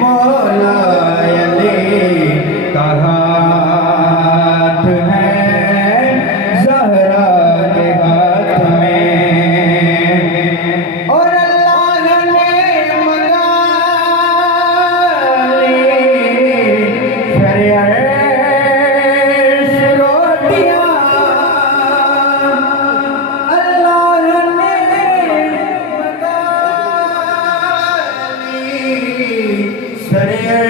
मौला अली का हाथ है ज़हरा के हाथ में और अल्लाह ने मंगा ली फरियाद रोटियां। अल्लाह ने मंगा फरियाद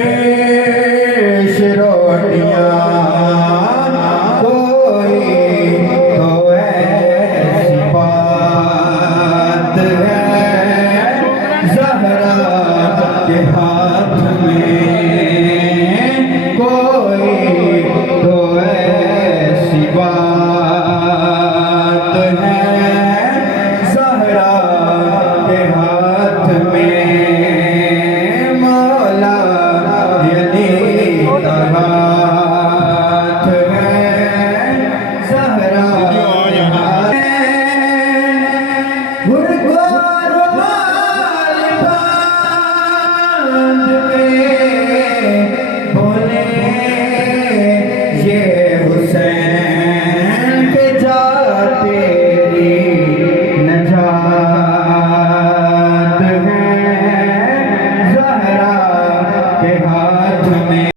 रोटियां। कोई तो ऐसी बात है ज़हरा के हाथ